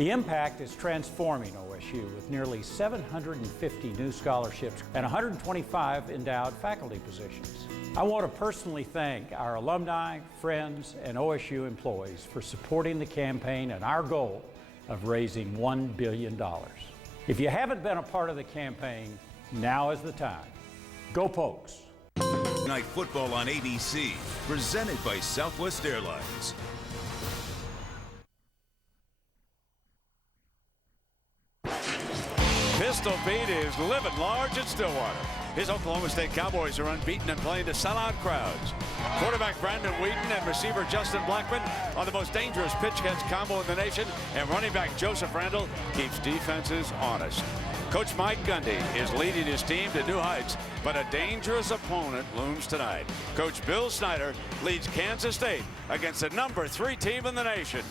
The Impact is transforming OSU with nearly 750 new scholarships and 125 endowed faculty positions. I want to personally thank our alumni, friends, and OSU employees for supporting the campaign and our goal of raising $1 billion. If you haven't been a part of the campaign, now is the time. Go Pokes! Night Football on ABC, presented by Southwest Airlines. Pistol Pete is living large in Stillwater. His Oklahoma State Cowboys are unbeaten and playing to sellout crowds. Quarterback Brandon Wheaton and receiver Justin Blackman are the most dangerous pitch-catch combo in the nation, and running back Joseph Randall keeps defenses honest. Coach Mike Gundy is leading his team to new heights, but a dangerous opponent looms tonight. Coach Bill Snyder leads Kansas State against the number 3 team in the nation.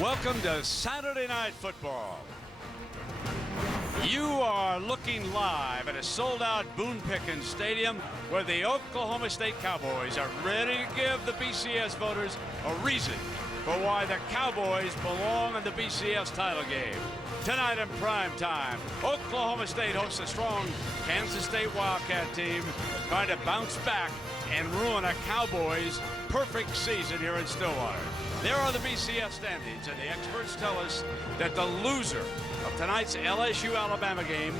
Welcome to Saturday Night Football. You are looking live at a sold-out Boone Pickens Stadium where the Oklahoma State Cowboys are ready to give the BCS voters a reason for why the Cowboys belong in the BCS title game. Tonight in prime time, Oklahoma State hosts a strong Kansas State Wildcat team trying to bounce back and ruin a Cowboys' perfect season here in Stillwater. There are the BCS standings, and the experts tell us that the loser of tonight's LSU-Alabama game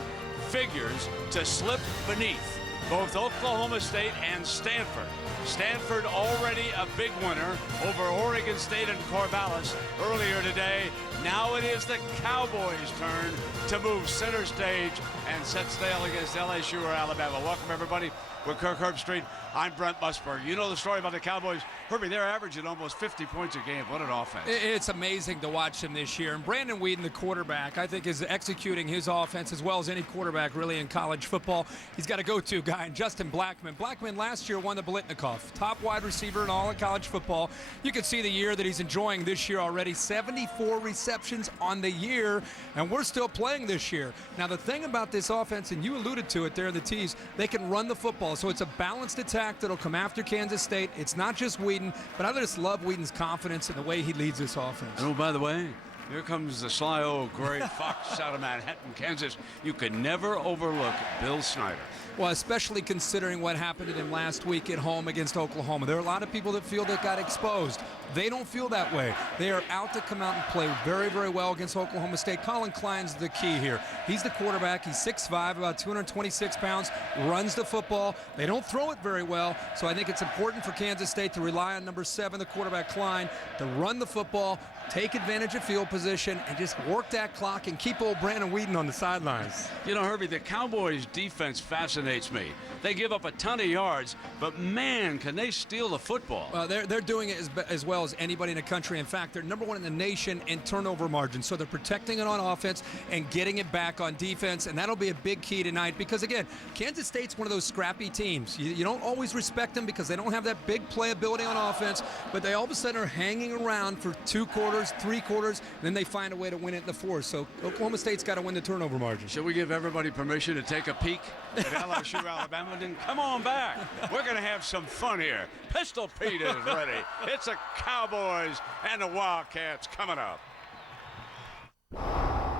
figures to slip beneath both Oklahoma State and Stanford. Stanford already a big winner over Oregon State and Corvallis earlier today. Now it is the Cowboys' turn to move center stage and set sail against LSU or Alabama. Welcome, everybody. We're Kirk Herbstreit. I'm Brent Musburg. You know the story about the Cowboys. Herbie, they're averaging almost 50 points a game. What an offense. It's amazing to watch him this year. And Brandon Wheaton, the quarterback, I think is executing his offense as well as any quarterback really in college football. He's got a go-to guy, and Justin Blackman. Blackman last year won the Biletnikoff, top wide receiver in all of college football. You can see the year that he's enjoying this year already. 74 receptions on the year, and we're still playing this year. Now, the thing about this offense, and you alluded to it there in the tease, they can run the football. So it's a balanced attack that'll come after Kansas State. It's not just Wheaton, but I just love Wheaton's confidence in the way he leads this offense. Oh, by the way, here comes the sly old gray fox out of Manhattan, Kansas. You can never overlook Bill Snyder. Well, especially considering what happened to them last week at home against Oklahoma. There are a lot of people that feel they got exposed. They don't feel that way. They are out to come out and play very, very well against Oklahoma State. Colin Klein's the key here. He's the quarterback. He's 6'5", about 226 pounds, runs the football. They don't throw it very well, so I think it's important for Kansas State to rely on number 7, the quarterback Klein, to run the football, take advantage of field position, and just work that clock and keep old Brandon Wheaton on the sidelines. You know, Herbie, the Cowboys' defense fascinates me. They give up a ton of yards, but man, can they steal the football. Well, they're doing it as well as anybody in the country. In fact, they're number 1 in the nation in turnover margin. So they're protecting it on offense and getting it back on defense, and that'll be a big key tonight because, again, Kansas State's one of those scrappy teams. You don't always respect them because they don't have that big playability on offense, but they all of a sudden are hanging around for 2 quarters, 3 quarters, and then they find a way to win it in the 4th. So Oklahoma State's got to win the turnover margin. Should we give everybody permission to take a peek at LSU, Alabama? Then come on back. We're going to have some fun here. Pistol Pete is ready. It's the Cowboys and the Wildcats coming up.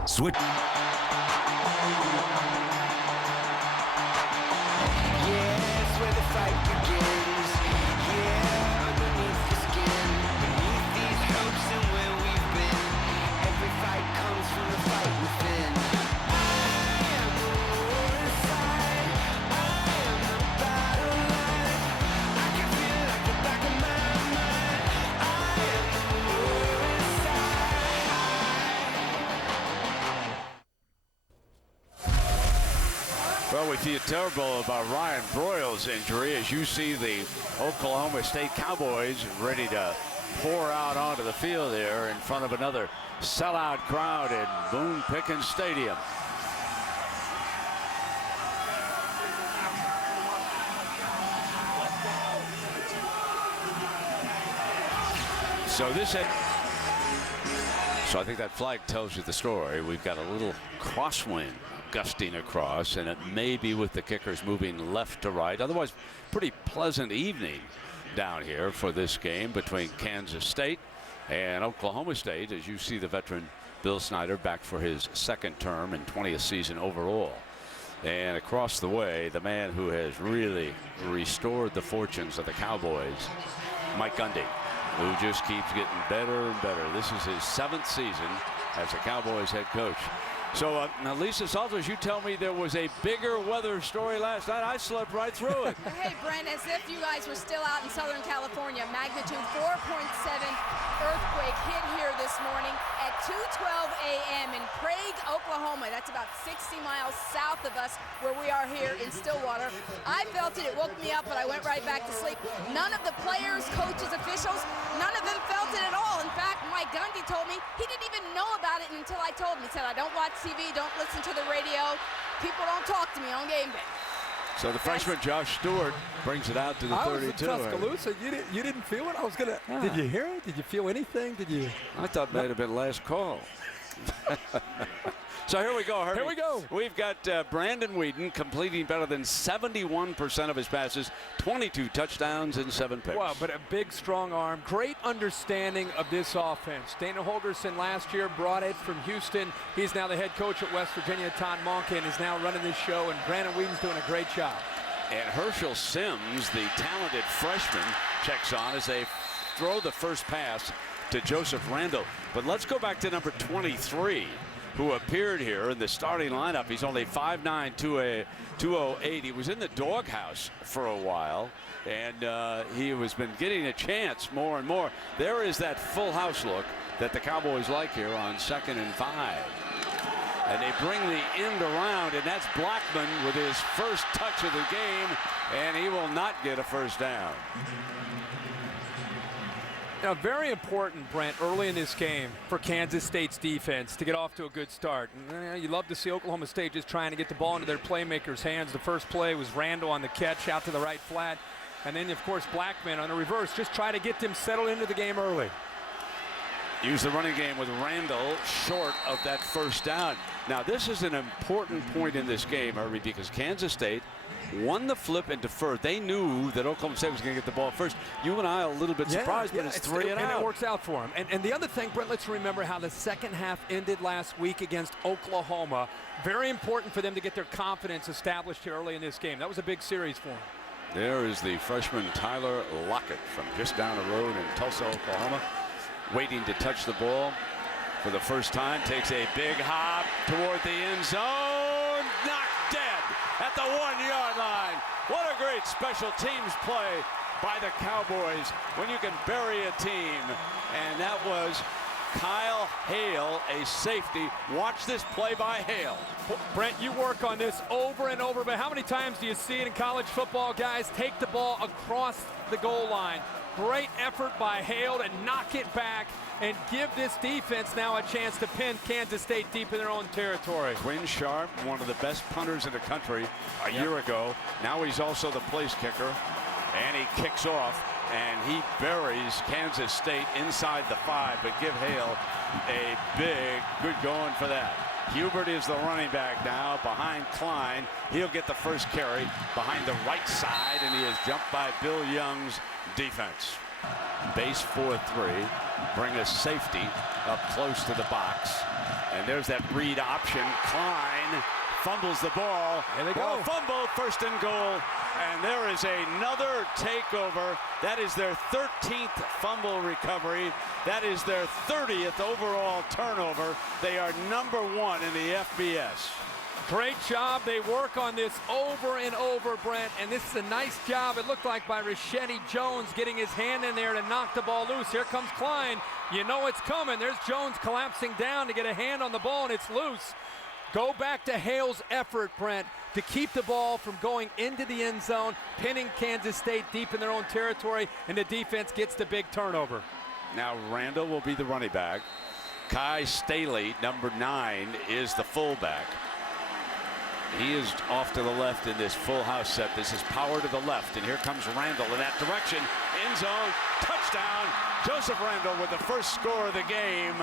Switch. Yes, where the fight begins. Yeah, underneath the skin, beneath these hopes and where we've been. Every fight comes from the fight within. I am the war inside. I am the battle line. I can feel it like the back of my mind. I am the war inside. Well, we feel terrible about Ryan Broyles' injury as you see the Oklahoma State Cowboys ready to pour out onto the field there in front of another sellout crowd in Boone Pickens Stadium. So this So I think that flag tells you the story. We've got a little crosswind gusting across, and it may be with the kickers moving left to right. Otherwise, pretty pleasant evening down here for this game between Kansas State and Oklahoma State, as you see the veteran Bill Snyder back for his second term and 20th season overall. And across the way, the man who has really restored the fortunes of the Cowboys, Mike Gundy, who just keeps getting better and better. This is his 7th season as a Cowboys head coach. So now, Lisa Salters, you tell me there was a bigger weather story last night. I slept right through it. Hey, Brent, as if you guys were still out in Southern California, magnitude 4.7 earthquake hit here this morning at 2:12 a.m. in Prague, Oklahoma. That's about 60 miles south of us where we are here in Stillwater. I felt it. It woke me up, but I went right back to sleep. None of the players, coaches, officials, none of them felt it at all. In fact, Mike Gundy told me he didn't even know about it until I told him. He said, I don't watch TV, don't listen to the radio. People don't talk to me on game day. So the freshman Josh Stewart brings it out to the 32. I was in Tuscaloosa. You didn't feel it? I was gonna. Yeah. Did you hear it? Did you feel anything? Did you? I thought it might have been last call. So here we go, Herbie. Here we go. We've got Brandon Weeden completing better than 71% of his passes, 22 touchdowns and 7 picks. Well, but a big, strong arm. Great understanding of this offense. Dana Holgorsen last year brought it from Houston. He's now the head coach at West Virginia. Todd Monken is now running this show, and Brandon Weeden's doing a great job. And Herschel Sims, the talented freshman, checks on as they throw the first pass to Joseph Randall. But let's go back to number 23. Who appeared here in the starting lineup. He's only 5'9", 208. He was in the doghouse for a while, and he has been getting a chance more and more. There is that full house look that the Cowboys like here on 2nd and 5. And they bring the end around, and that's Blackman with his first touch of the game, and he will not get a first down. Now, very important, Brent, early in this game for Kansas State's defense to get off to a good start. And, you love to see Oklahoma State just trying to get the ball into their playmakers' hands. The first play was Randall on the catch out to the right flat. And then, of course, Blackman on the reverse. Just try to get them settled into the game early. Use the running game with Randall short of that first down. Now, this is an important point in this game, Herbie, because Kansas State won the flip and deferred. They knew that Oklahoma State was going to get the ball first. You and I are a little bit surprised, but it's 3 and out. And it works out for them. And the other thing, Brent, let's remember how the second half ended last week against Oklahoma. Very important for them to get their confidence established here early in this game. That was a big series for them. There is the freshman Tyler Lockett from just down the road in Tulsa, Oklahoma, waiting to touch the ball for the first time. Takes a big hop toward the end zone. Knocked dead at the 1-yard line. What a great special teams play by the Cowboys when you can bury a team. And that was Kyle Hale, a safety. Watch this play by Hale. Brent, you work on this over and over, but how many times do you see it in college football? Guys take the ball across the goal line. Great effort by Hale to knock it back and give this defense now a chance to pin Kansas State deep in their own territory. Quinn Sharp, one of the best punters in the country a year ago. Now he's also the place kicker, and he kicks off, and he buries Kansas State inside the 5, but give Hale a big good going for that. Hubert is the running back now behind Klein. He'll get the first carry behind the right side, and he is jumped by Bill Young's defense. Base 4-3. Bring a safety up close to the box. And there's that read option. Klein fumbles the ball. There they go. Fumble, first and goal. And there is another takeover. That is their 13th fumble recovery. That is their 30th overall turnover. They are #1 in the FBS. Great job. They work on this over and over, Brent. And this is a nice job, it looked like, by Rashedi Jones getting his hand in there to knock the ball loose. Here comes Klein. You know it's coming. There's Jones collapsing down to get a hand on the ball, and it's loose. Go back to Hale's effort, Brent, to keep the ball from going into the end zone, pinning Kansas State deep in their own territory, and the defense gets the big turnover. Now Randall will be the running back. Kai Staley, number 9, is the fullback. He is off to the left in this full house set. This is power to the left, and here comes Randall in that direction. End zone, touchdown. Joseph Randall with the first score of the game.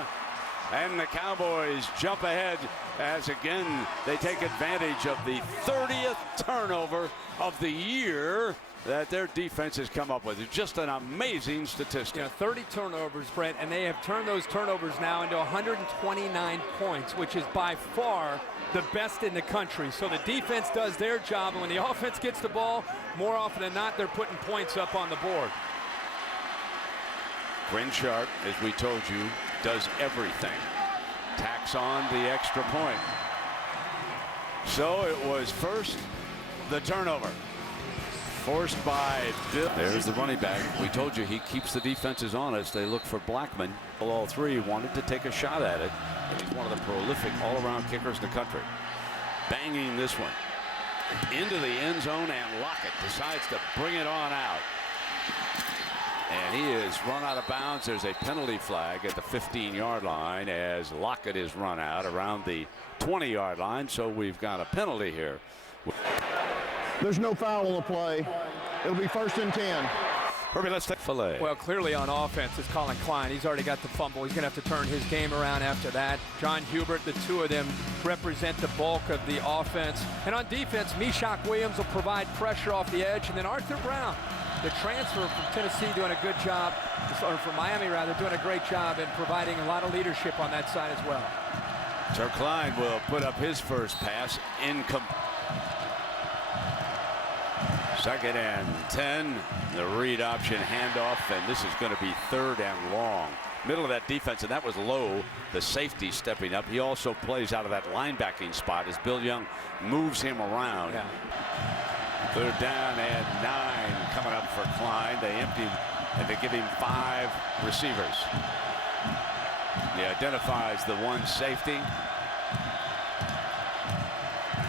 And the Cowboys jump ahead as again they take advantage of the 30th turnover of the year that their defense has come up with. It's just an amazing statistic. You know, 30 turnovers, Brett, and they have turned those turnovers now into 129 points, which is by far the best in the country. So the defense does their job, and when the offense gets the ball, more often than not, they're putting points up on the board. Bryn Sharp, as we told you, does everything. Tacks on the extra point. So it was first the turnover. Forced by Bill. There's the running back. We told you he keeps the defenses honest. They look for Blackman. All three wanted to take a shot at it. And he's one of the prolific all-around kickers in the country. Banging this one into the end zone, and Lockett decides to bring it on out. And he is run out of bounds. There's a penalty flag at the 15-yard line as Lockett is run out around the 20-yard line. So we've got a penalty here. There's no foul on the play. It'll be 1st and 10. Herbie, let's take Filet. Well, clearly on offense, it's Colin Klein. He's already got the fumble. He's going to have to turn his game around after that. John Hubert, the two of them represent the bulk of the offense. And on defense, Meshach Williams will provide pressure off the edge. And then Arthur Brown, the transfer from Tennessee, doing a good job, or from Miami rather, doing a great job in providing a lot of leadership on that side as well. Sir Klein will put up his first pass. Incomplete. 2nd and 10. The read option handoff, and this is going to be 3rd and long. Middle of that defense, and that was Lowe, the safety, stepping up. He also plays out of that linebacking spot as Bill Young moves him around. Yeah. 3rd down and 9 coming up for Klein. They empty and they give him 5 receivers. He identifies the one safety.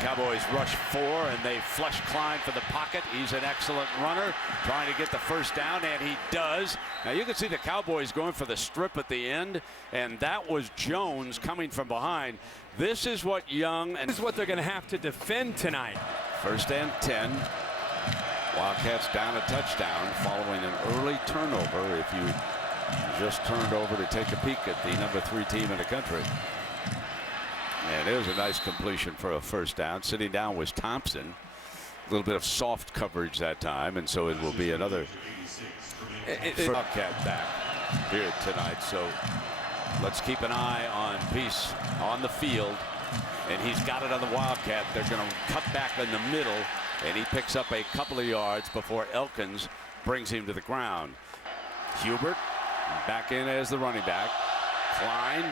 Cowboys rush 4 and they flush Klein for the pocket. He's an excellent runner, trying to get the 1st down, and he does. Now you can see the Cowboys going for the strip at the end, and that was Jones coming from behind. This is what Young and This is what they're going to have to defend tonight. 1st and 10. Wildcats down a touchdown following an early turnover. If you just turned over to take a peek at the number 3 team in the country. And it was a nice completion for a 1st down. Sitting down was Thompson. A little bit of soft coverage that time, and so it will be another Wildcat back here tonight. So let's keep an eye on Peace on the field. And he's got it on the Wildcat. They're going to cut back in the middle, and he picks up a couple of yards before Elkins brings him to the ground. Hubert back in as the running back. Klein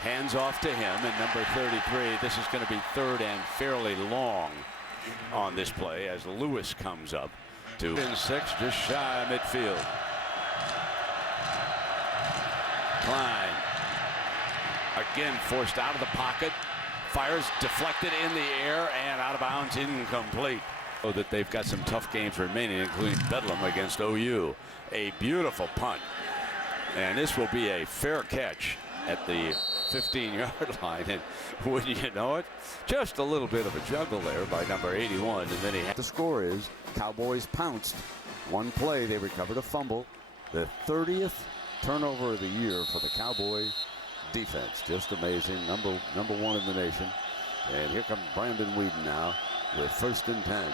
hands off to him, and number 33. This is going to be 3rd and fairly long on this play as Lewis comes up to 6, just shy of midfield. Klein again forced out of the pocket, fires deflected in the air and out of bounds, incomplete. So that they've got some tough games remaining, including Bedlam against OU. A beautiful punt, and this will be a fair catch at the 15-yard line, and wouldn't you know it, just a little bit of a juggle there by number 81, and then he had. The score is Cowboys pounced. One play, they recovered a fumble. The 30th turnover of the year for the Cowboy defense. Just amazing. Number 1 in the nation. And here comes Brandon Weeden now with 1st and 10.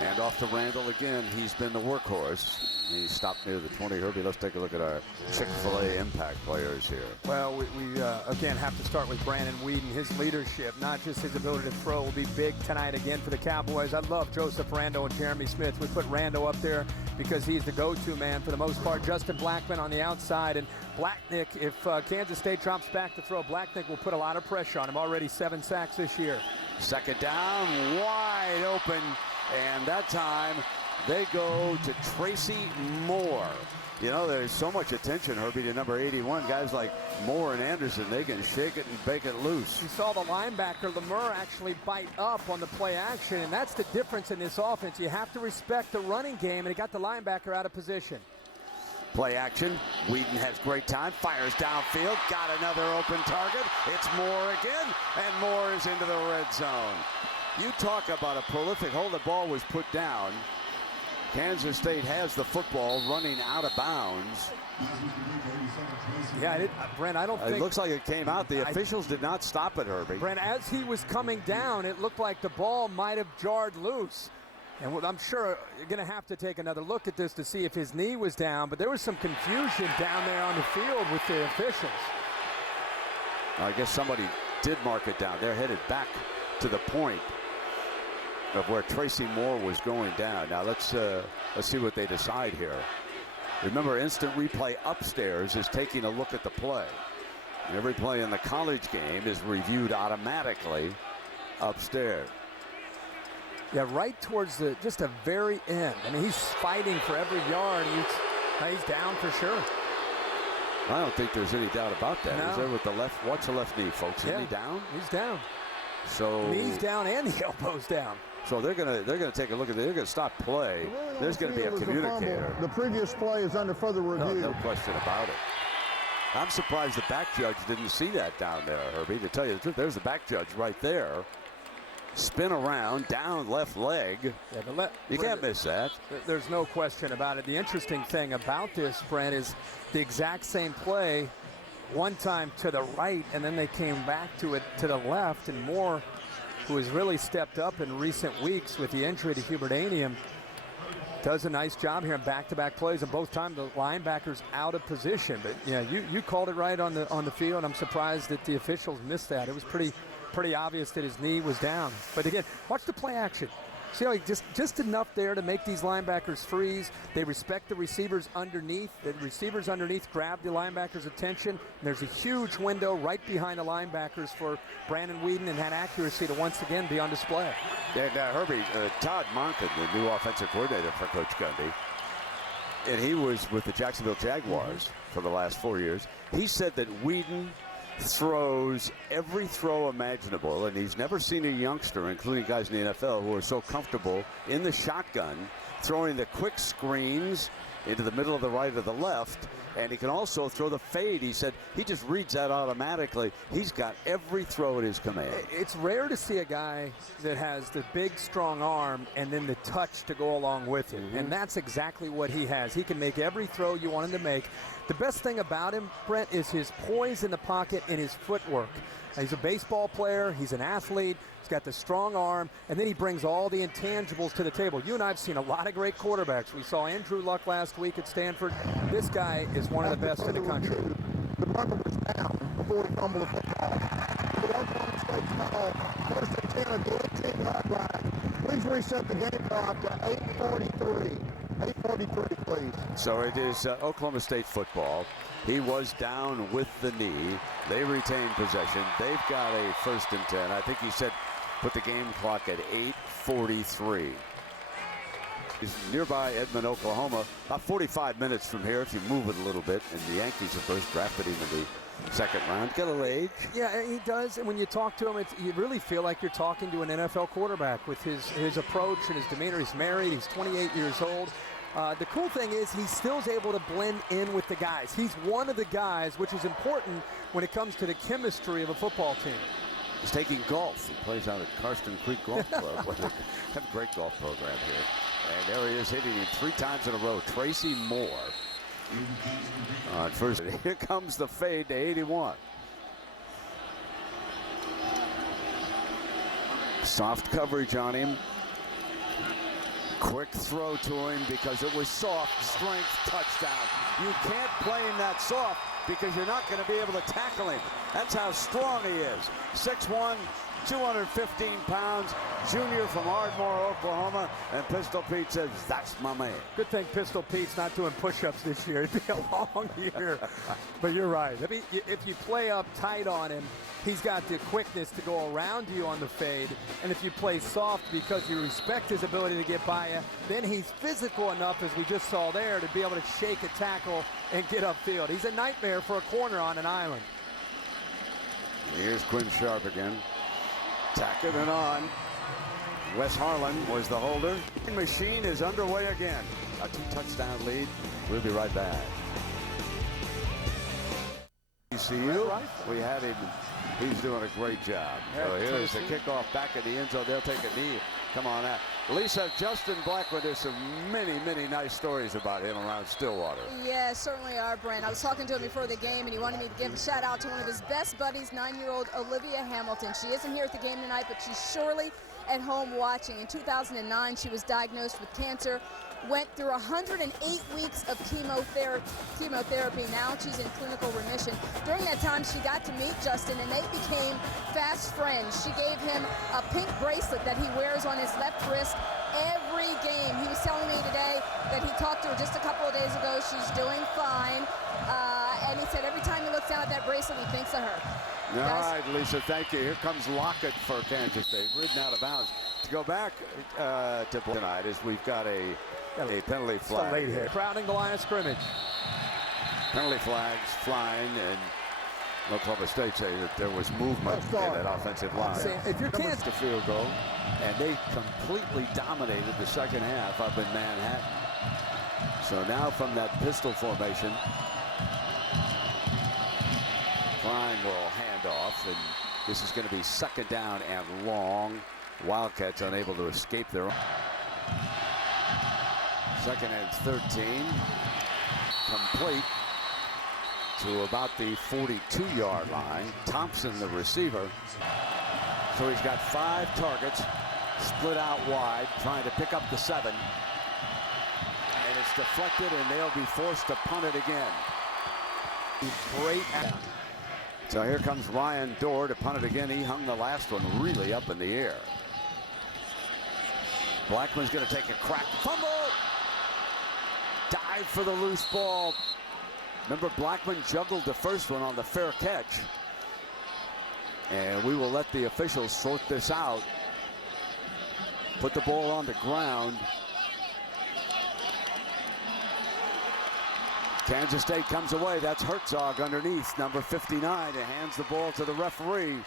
And off to Randall again. He's been the workhorse. He stopped near the 20. Herbie, let's take a look at our Chick-fil-A impact players here. Well, we again have to start with Brandon Weeden. His leadership, not just his ability to throw, will be big tonight again for the Cowboys. I love Joseph Rando and Jeremy Smith. We put Rando up there because he's the go-to man for the most part. Justin Blackman on the outside, and Blacknick, if Kansas State drops back to throw, Blacknick will put a lot of pressure on him. Already 7 sacks this year. 2nd down, wide open, and that time they go to Tracy Moore. You know, there's so much attention, Herbie, to number 81. Guys like Moore and Anderson, they can shake it and bake it loose. You saw the linebacker, Lemur, actually bite up on the play action, and that's the difference in this offense. You have to respect the running game, and it got the linebacker out of position. Play action. Weeden has great time, fires downfield, got another open target. It's Moore again, and Moore is into the red zone. You talk about a prolific hold. The ball was put down. Kansas State has the football running out of bounds. Yeah, Brent, I don't think... It looks like it came out. The officials did not stop it, Herbie. Brent, as he was coming down, it looked like the ball might have jarred loose. And I'm sure you're going to have to take another look at this to see if his knee was down, but there was some confusion down there on the field with the officials. I guess somebody did mark it down. They're headed back to the point of where Tracy Moore was going down. Now let's see what they decide here. Remember, instant replay upstairs is taking a look at the play. Every play in the college game is reviewed automatically upstairs. Yeah, right towards the very end. I mean, he's fighting for every yard. He's down for sure. I don't think there's any doubt about that. No. Is there with the left? Watch the left knee, folks. Isn't he down? He's down. So knees down and the elbows down. So they're gonna take a look at it. They're gonna stop play. There's gonna be a communicator. The previous play is under further review. No question about it. I'm surprised the back judge didn't see that down there, Herbie. To tell you the truth, there's the back judge right there. Spin around, down left leg. Yeah, but you can't miss that. There's no question about it. The interesting thing about this, Brent, is the exact same play, one time to the right, and then they came back to it to the left, and Moore, who has really stepped up in recent weeks with the injury to Hubert Anium, does a nice job here in back-to-back plays, and both times the linebacker's out of position. But yeah, you called it right on the field. I'm surprised that the officials missed that. It was pretty obvious that his knee was down. But again, watch the play action. See how he just enough there to make these linebackers freeze. They respect the receivers underneath. The receivers underneath grab the linebackers' attention. And there's a huge window right behind the linebackers for Brandon Weeden and that accuracy to once again be on display. And Herbie, Todd Monken, the new offensive coordinator for Coach Gundy, and he was with the Jacksonville Jaguars for the last 4 years. He said that Weeden throws every throw imaginable, and he's never seen a youngster, including guys in the NFL, who are so comfortable in the shotgun, throwing the quick screens into the middle of the right or the left, and he can also throw the fade. He said he just reads that automatically. He's got every throw at his command. It's rare to see a guy that has the big, strong arm and then the touch to go along with it, and that's exactly what he has. He can make every throw you want him to make. The best thing about him, Brent, is his poise in the pocket and his footwork. He's a baseball player. He's an athlete. He's got the strong arm, and then he brings all the intangibles to the table. You and I have seen a lot of great quarterbacks. We saw Andrew Luck last week at Stanford. This guy is one of the best in the country. The runner was down before he fumbled the football. The Oklahoma State call, first and 10 at the 18-yard line. Please reset the game clock to 8:43. 8:43, please. So it is Oklahoma State football. He was down with the knee. They retain possession. They've got a first and 10. I think he said put the game clock at 8:43. He's nearby Edmond, Oklahoma, about 45 minutes from here if you move it a little bit. And the Yankees, of course, drafted him in the second round. Got a little age. Yeah, he does. And when you talk to him, you really feel like you're talking to an NFL quarterback with his approach and his demeanor. He's married. He's 28 years old. The cool thing is he still is able to blend in with the guys. He's one of the guys, which is important when it comes to the chemistry of a football team. He's taking golf. He plays out at Karsten Creek Golf Club. Have a great golf program here. And there he is, hitting him 3 times in a row. Tracy Moore. First, here comes the fade to 81. Soft coverage on him. Quick throw to him because it was soft. Strength touchdown. You can't play him that soft because you're not going to be able to tackle him. That's how strong he is. 6'1", 215 pounds, junior from Ardmore, Oklahoma. And Pistol Pete says, that's my man. Good thing Pistol Pete's not doing push-ups this year. It'd be a long year. But you're right. If you play up tight on him, he's got the quickness to go around you on the fade. And if you play soft because you respect his ability to get by you, then he's physical enough, as we just saw there, to be able to shake a tackle and get upfield. He's a nightmare for a corner on an island. Here's Quinn Sharp again. Tacking it on. Wes Harlan was the holder. The machine is underway again. A 2-touchdown lead. We'll be right back. ECU, we had him. He's doing a great job. So here's the kickoff back in the end zone. They'll take a knee. Come on out. Lisa, Justin Blackmon, there's some many nice stories about him around Stillwater. Yeah, certainly are, Brent. I was talking to him before the game, and he wanted me to give a shout out to one of his best buddies, 9-year-old Olivia Hamilton. She isn't here at the game tonight, but she's surely at home watching. In 2009, she was diagnosed with cancer, went through 108 weeks of chemotherapy. Now she's in clinical remission. During that time, she got to meet Justin, and they became fast friends. She gave him a pink bracelet that he wears on his left wrist every game. He was telling me today that he talked to her just a couple of days ago. She's doing fine. And he said every time he looks down at that bracelet, he thinks of her. All right, Lisa, thank you. Here comes Lockett for Kansas State, ridden out of bounds. To go back to tonight is we've got a penalty flag. Late hit. Crowding the line of scrimmage. Penalty flags flying, and Oklahoma State say that there was movement in that offensive line. If you're Kansas, the field goal, and they completely dominated the second half up in Manhattan. So now from that pistol formation, Klein will hand off, and this is going to be second down and long. Wildcats unable to escape their own. Second and 13. Complete to about the 42-yard line. Thompson, the receiver. So he's got 5 targets, split out wide, trying to pick up the 7. And it's deflected, and they'll be forced to punt it again. Great. So here comes Ryan Dorr to punt it again. He hung the last one really up in the air. Blackman's going to take a crack. Fumble! Dive for the loose ball. Remember, Blackman juggled the first one on the fair catch. And we will let the officials sort this out. Put the ball on the ground. Kansas State comes away. That's Herzog underneath, number 59, and hands the ball to the referee.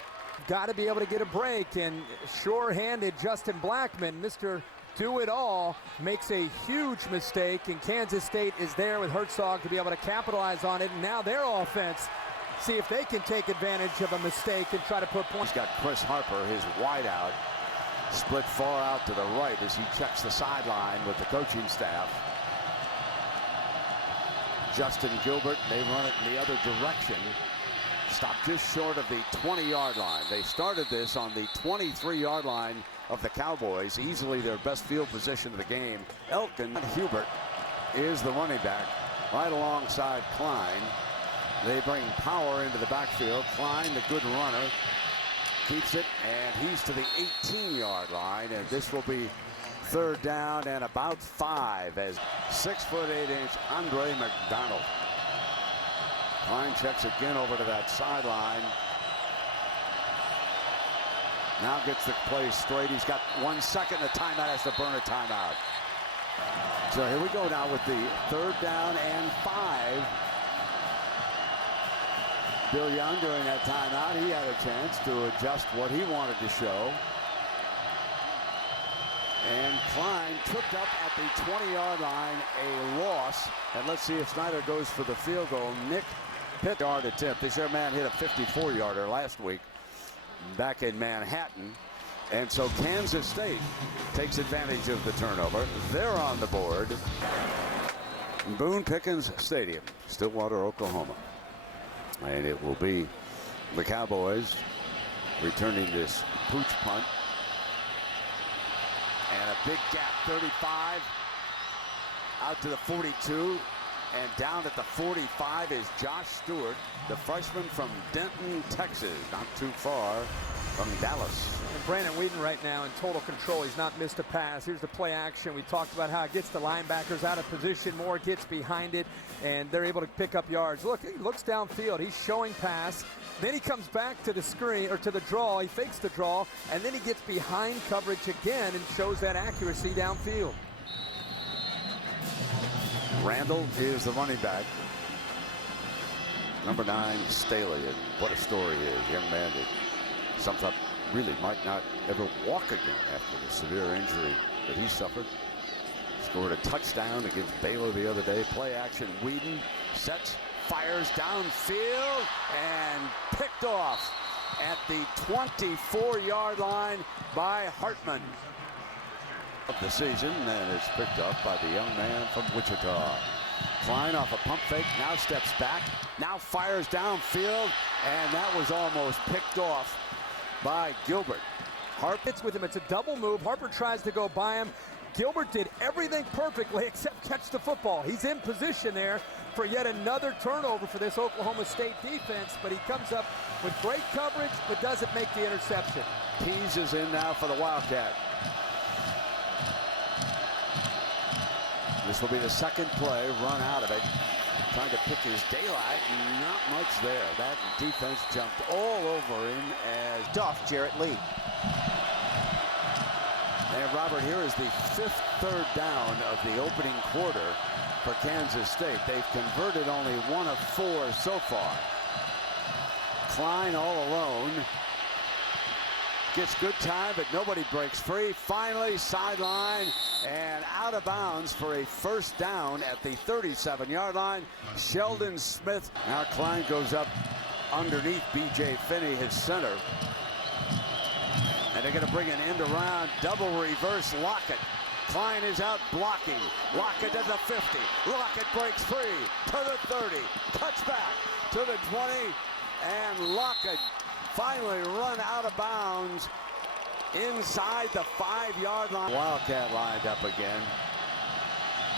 Got to be able to get a break, and sure-handed Justin Blackmon, Mr. Do-It-All, makes a huge mistake, and Kansas State is there with Herzog to be able to capitalize on it. And now their offense, see if they can take advantage of a mistake and try to put points. He's got Chris Harper, his wideout, split far out to the right as he checks the sideline with the coaching staff. Justin Gilbert, they run it in the other direction. Stopped just short of the 20-yard line. They started this on the 23-yard line of the Cowboys, easily their best field position of the game. Elkin Hubert is the running back right alongside Klein. They bring power into the backfield. Klein, the good runner, keeps it, and he's to the 18-yard line, and this will be third down and about 5 as 6'8" Andre McDonald. Klein checks again over to that sideline. Now gets the play straight. He's got 1 second. The timeout, has to burn a timeout. So here we go now with the third down and 5. Bill Young during that timeout, he had a chance to adjust what he wanted to show. And Klein tripped up at the 20-yard line, a loss. And let's see if Snyder goes for the field goal. Nick Pitt yard attempt. This young man hit a 54-yarder last week back in Manhattan. And so Kansas State takes advantage of the turnover. They're on the board. Boone Pickens Stadium, Stillwater, Oklahoma. And it will be the Cowboys returning this pooch punt. And a big gap, 35, out to the 42, and down at the 45 is Josh Stewart, the freshman from Denton, Texas, not too far from Dallas. And Brandon Whedon right now in total control. He's not missed a pass. Here's the play action. We talked about how it gets the linebackers out of position. Moore gets behind it, and they're able to pick up yards. Look, he looks downfield. He's showing pass. Then he comes back to the screen, or to the draw. He fakes the draw, and then he gets behind coverage again and shows that accuracy downfield. Randall is the running back. Number 9, Staley. And what a story he is. Young man that some thought really might not ever walk again after the severe injury that he suffered. Scored a touchdown against Baylor the other day. Play action. Whedon sets, fires downfield, and picked off at the 24-yard line by Hartman. of the season, and it's picked up by the young man from Wichita. Klein off a pump fake, now steps back, now fires downfield, and that was almost picked off by Gilbert. Harper hits with him. It's a double move. Harper tries to go by him. Gilbert did everything perfectly except catch the football. He's in position there for yet another turnover for this Oklahoma State defense, but he comes up with great coverage but doesn't make the interception. Pease is in now for the Wildcat. This will be the second play, run out of it. Trying to pick his daylight, not much there. That defense jumped all over him as Duff, Jarrett Lee. And Robert, here is the 5th third down of the opening quarter for Kansas State. They've converted only 1 of 4 so far. Klein all alone. Gets good time, but nobody breaks free. Finally, sideline and out of bounds for a first down at the 37-yard line. Sheldon Smith. Now Klein goes up underneath B.J. Finney, his center. And they're going to bring an end around, double reverse Lockett. Klein is out blocking. Lockett at the 50. Lockett breaks free to the 30. Touchback to the 20. And Lockett finally run out of bounds inside the 5-yard line. Wildcat lined up again.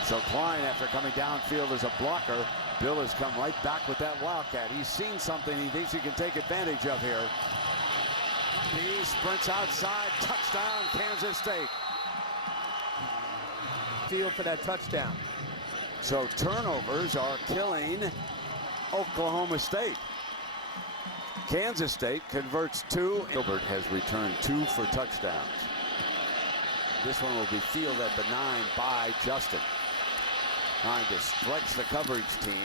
So Klein, after coming downfield as a blocker, Bill has come right back with that Wildcat. He's seen something he thinks he can take advantage of here. He sprints outside, touchdown, Kansas State. Field for that touchdown. So turnovers are killing Oklahoma State. Kansas State converts 2. Gilbert has returned 2 for touchdowns. This one will be fielded at the 9 by Justin. Trying to stretch the coverage team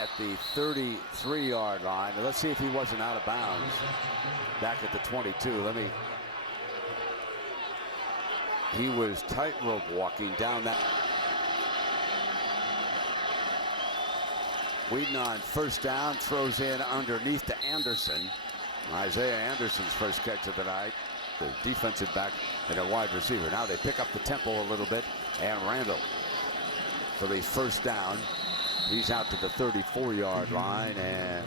at the 33-yard line. Let's see if he wasn't out of bounds back at the 22. He was tightrope walking down that. Whedon on first down, throws in underneath to Anderson. Isaiah Anderson's first catch of the night. The defensive back and a wide receiver. Now they pick up the tempo a little bit, and Randall for the first down. He's out to the 34-yard line, and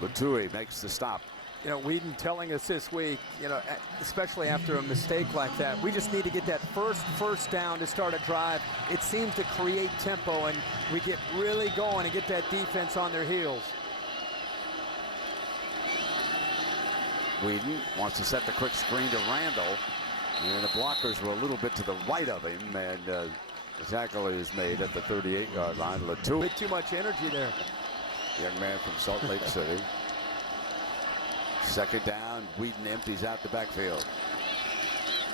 Latui makes the stop. You know, Whedon telling us this week, you know, especially after a mistake like that, we just need to get that first down to start a drive. It seems to create tempo, and we get really going and get that defense on their heels. Whedon wants to set the quick screen to Randall, and the blockers were a little bit to the right of him, and the tackle is made at the 38-yard line. Latui. Bit too much energy there. Young man from Salt Lake City. Second down, Whedon empties out the backfield.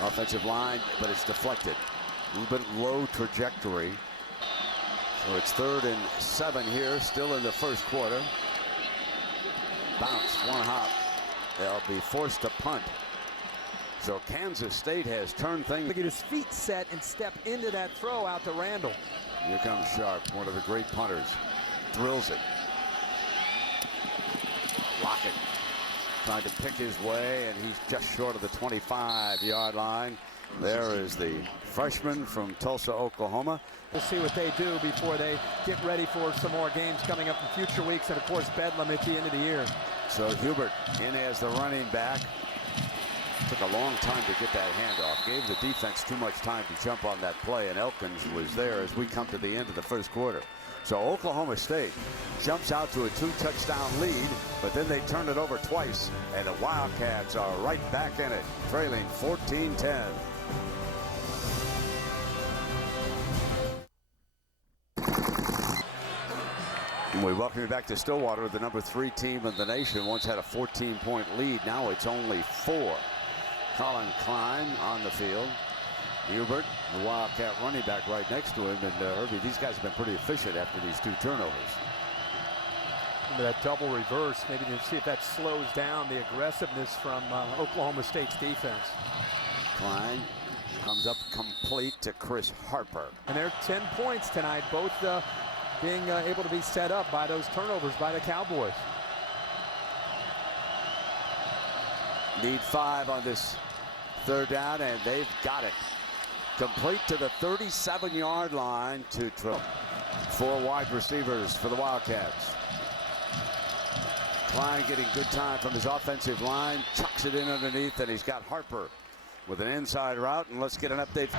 Offensive line, but it's deflected. A little bit low trajectory. So it's 3rd and 7 here, still in the first quarter. Bounce, one hop. They'll be forced to punt. So Kansas State has turned things. Look at his feet set and step into that throw out to Randall. Here comes Sharp, one of the great punters. Drills it. Lockett trying to pick his way, and he's just short of the 25-yard line. There is the freshman from Tulsa, Oklahoma. We'll see what they do before they get ready for some more games coming up in future weeks, and of course Bedlam at the end of the year. So Hubert in as the running back. Took a long time to get that handoff. Gave the defense too much time to jump on that play, and Elkins was there as we come to the end of the first quarter. So Oklahoma State jumps out to a 2-touchdown lead, but then they turn it over twice, and the Wildcats are right back in it, trailing 14-10. We welcome you back to Stillwater, the number 3 team in the nation. Once had a 14-point lead. Now it's only 4. Colin Klein on the field. Hubert, the Wildcat running back, right next to him. And Herbie, these guys have been pretty efficient after these 2 turnovers. That double reverse, maybe to see if that slows down the aggressiveness from Oklahoma State's defense. Klein comes up complete to Chris Harper. And they're 10 points tonight, both being able to be set up by those turnovers by the Cowboys. Need 5 on this Third down, and they've got it. Complete to the 37-yard line to Trill. 4 wide receivers for the Wildcats. Klein getting good time from his offensive line, chucks it in underneath, and he's got Harper with an inside route. And let's get an update.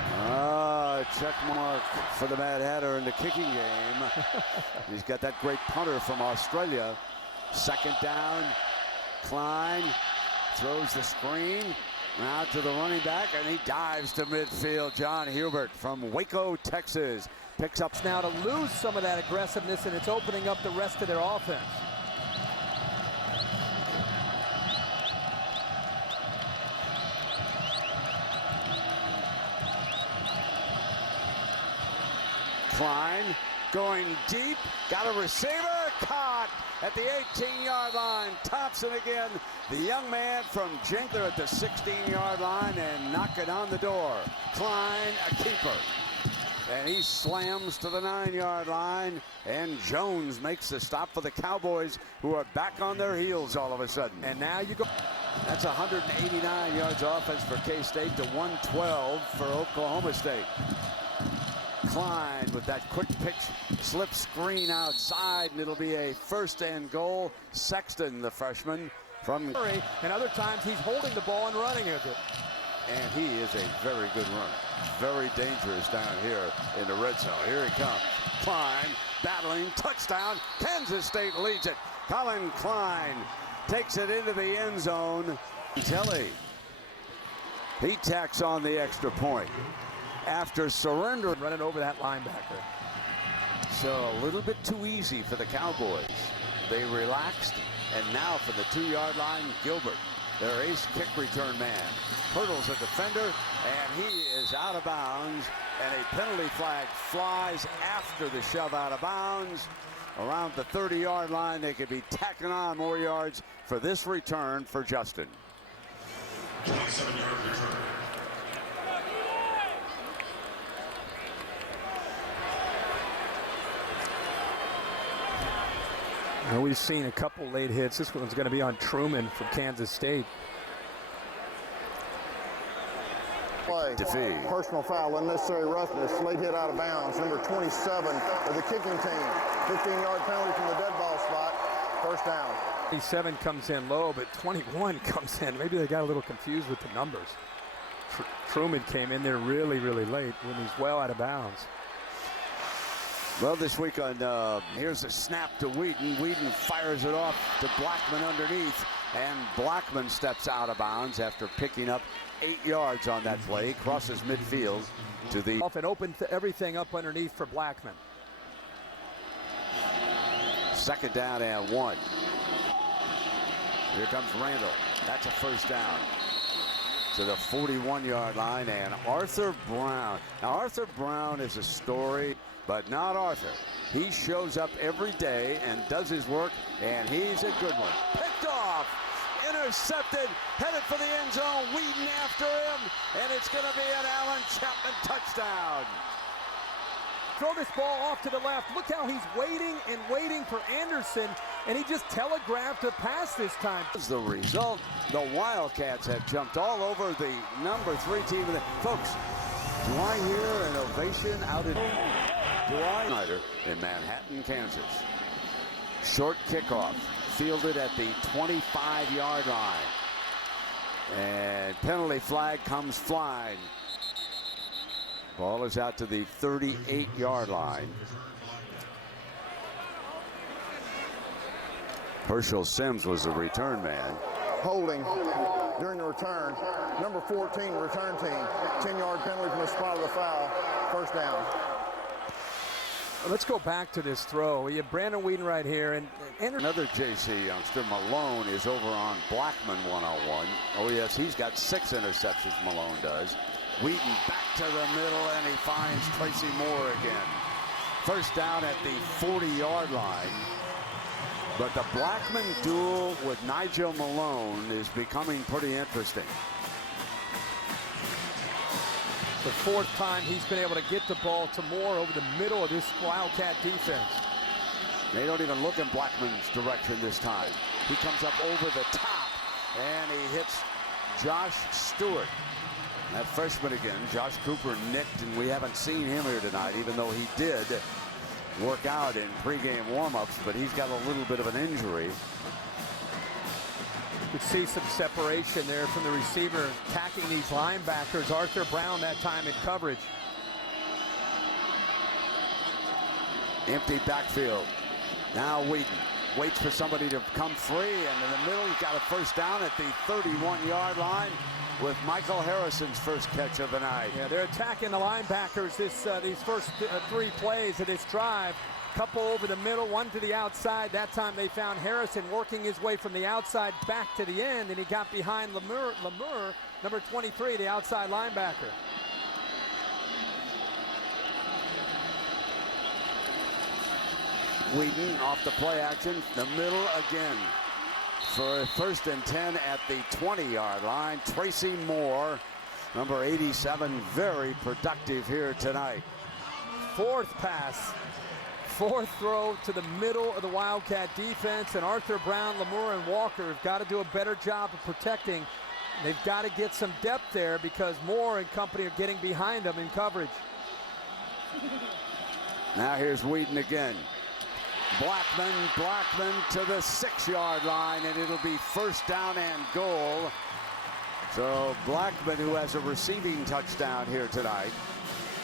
Check mark for the Mad Hatter in the kicking game. He's got that great punter from Australia. Second down, Klein throws the screen out to the running back, and he dives to midfield. John Hubert from Waco, Texas, picks up Now to lose some of that aggressiveness, and it's opening up the rest of their offense. Klein going deep, got a receiver, caught at the 18-yard line. Thompson again, the young man from Jinkler at the 16-yard line, and knock it on the door. Klein, a keeper. And he slams to the 9-yard line, and Jones makes the stop for the Cowboys, who are back on their heels all of a sudden. And now you go. That's 189 yards offense for K-State to 112 for Oklahoma State. Klein with that quick pitch, slip screen outside, and it'll be a first and goal. Sexton, the freshman from and other times he's holding the ball and running with it. And he is a very good runner. Very dangerous down here in the red zone. Here he comes. Klein battling, touchdown. Kansas State leads it. Colin Klein takes it into the end zone. Telly, he tacks on the extra point after surrender. Running over that linebacker. So a little bit too easy for the Cowboys. They relaxed, and now for the 2-yard line, Gilbert, their ace kick return man, hurdles a defender, and he is out of bounds, and a penalty flag flies after the shove out of bounds. Around the 30-yard line, they could be tacking on more yards for this return for Justin. 27-yard return. Well, we've seen a couple late hits. This one's going to be on Truman from Kansas State. Play. Defeat. Personal foul, unnecessary roughness, late hit out of bounds. Number 27 of the kicking team. 15-yard penalty from the dead ball spot. First down. 27 comes in low, but 21 comes in. Maybe they got a little confused with the numbers. Truman came in there really, really late when he's well out of bounds. Well, this week on, here's a snap to Wheaton. Wheaton fires it off to Blackman underneath, and Blackman steps out of bounds after picking up 8 yards on that play. Crosses midfield to the... Off and opened everything up underneath for Blackman. Second down and 1. Here comes Randall. That's a first down to the 41-yard line, and Arthur Brown. Now, Arthur Brown is a story, but not Arthur. He shows up every day and does his work, and he's a good one. Picked off, intercepted, headed for the end zone. Wheaton after him, and it's going to be an Allen Chapman touchdown. Throw this ball off to the left. Look how he's waiting and waiting for Anderson, and he just telegraphed a pass this time. As the result, the Wildcats have jumped all over the number 3 team. Folks, do I hear an ovation out in... Snyder in Manhattan, Kansas. Short kickoff, fielded at the 25-yard line. And penalty flag comes flying. Ball is out to the 38-yard line. Herschel Sims was the return man. Holding during the return. Number 14, return team. 10-yard penalty from the spot of the foul. First down. Let's go back to this throw. We have Brandon Wheaton right here, and another JC youngster, Malone, is over on Blackman one-on-one. Oh yes, he's got 6 interceptions, Malone does. Wheaton back to the middle, and he finds Tracy Moore again. First down at the 40-yard line. But the Blackman duel with Nigel Malone is becoming pretty interesting. The 4th time he's been able to get the ball to Moore over the middle of this Wildcat defense. They don't even look in Blackman's direction this time. He comes up over the top, and he hits Josh Stewart. That freshman again, Josh Cooper, nicked, and we haven't seen him here tonight, even though he did work out in pregame warm-ups, but he's got a little bit of an injury. You could see some separation there from the receiver attacking these linebackers. Arthur Brown that time in coverage. Empty backfield. Now Wheaton waits for somebody to come free, and in the middle, he's got a first down at the 31-yard line with Michael Harrison's first catch of the night. Yeah, they're attacking the linebackers these first 3 plays of this drive. Couple over the middle, one to the outside. That time they found Harrison working his way from the outside back to the end, and he got behind Lemur, number 23, the outside linebacker. Wheaton off the play action, the middle again. For a 1st and 10 at the 20-yard line. Tracy Moore, number 87, very productive here tonight. 4th pass. 4th throw to the middle of the Wildcat defense, and Arthur Brown, Lemur, and Walker have got to do a better job of protecting. They've got to get some depth there because Moore and company are getting behind them in coverage. Now here's Wheaton again. Blackman to the 6-yard line, and it'll be 1st down and goal. So Blackman, who has a receiving touchdown here tonight,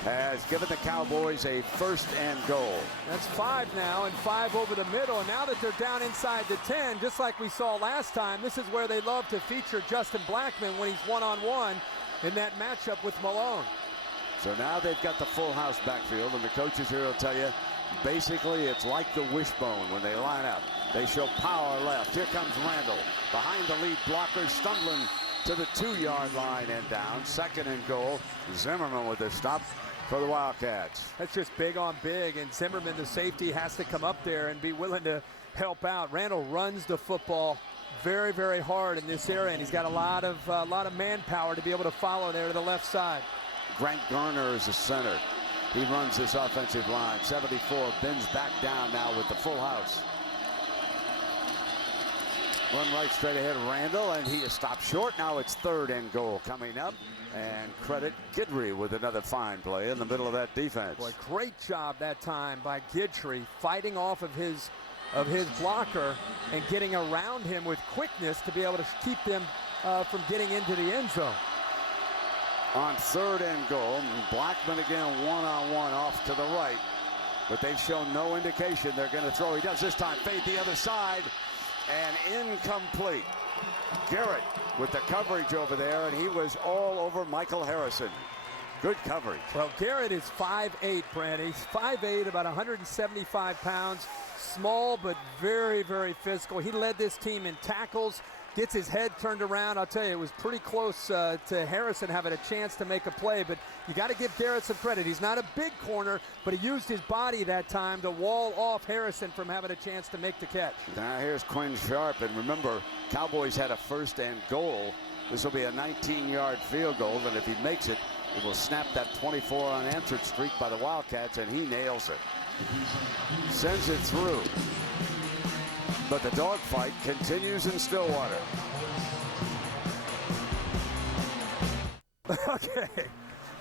has given the Cowboys a 1st and goal. That's 5 now, and 5 over the middle. And now that they're down inside the 10, just like we saw last time, this is where they love to feature Justin Blackman when he's one-on-one in that matchup with Malone. So now they've got the full house backfield, and the coaches here will tell you, basically it's like the wishbone when they line up. They show power left. Here comes Randall behind the lead blocker, stumbling to the 2-yard line and down. 2nd and goal. Zimmerman with a stop for the Wildcats. That's just big on big, and Zimmerman, the safety, has to come up there and be willing to help out. Randall runs the football very, very hard in this area, and he's got a lot of manpower to be able to follow there to the left side. Grant Garner is the center. He runs this offensive line. 74 bends back down now with the full house. Run right straight ahead, Randall, and he is stopped short. Now it's 3rd and goal coming up. And credit Guidry with another fine play in the middle of that defense. Boy, great job that time by Guidry, fighting off of his blocker and getting around him with quickness to be able to keep them from getting into the end zone. On 3rd and goal, Blackman again one-on-one off to the right, but they've shown no indication they're going to throw. He does this time, fade the other side, and incomplete. Garrett with the coverage over there, and he was all over Michael Harrison. Good coverage. Well, Garrett is 5'8", Brent. He's 5'8", about 175 pounds, small but very, very physical. He led this team in tackles, gets his head turned around. I'll tell you, it was pretty close to Harrison having a chance to make a play, but you got to give Garrett some credit. He's not a big corner, but he used his body that time to wall off Harrison from having a chance to make the catch. Now here's Quinn Sharp, and remember, Cowboys had a 1st and goal. This will be a 19-yard field goal, and if he makes it, it will snap that 24 unanswered streak by the Wildcats, and he nails it. Sends it through. But the dogfight continues in Stillwater.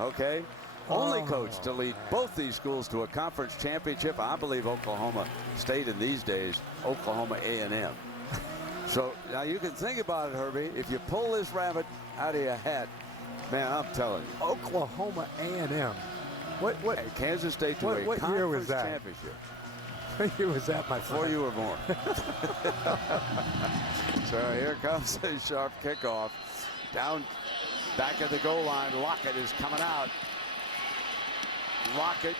Okay. Only coach to lead both these schools to a conference championship. I believe Oklahoma State in these days, Oklahoma A&M. So now you can think about it, Herbie. If you pull this rabbit out of your hat, man, I'm telling you. Oklahoma A&M. What Hey, Kansas State to a what year was conference that? championship. What year was that, my friend? Before you were born. So here comes a sharp kickoff. Down back of the goal line. Lockett is coming out. Lockett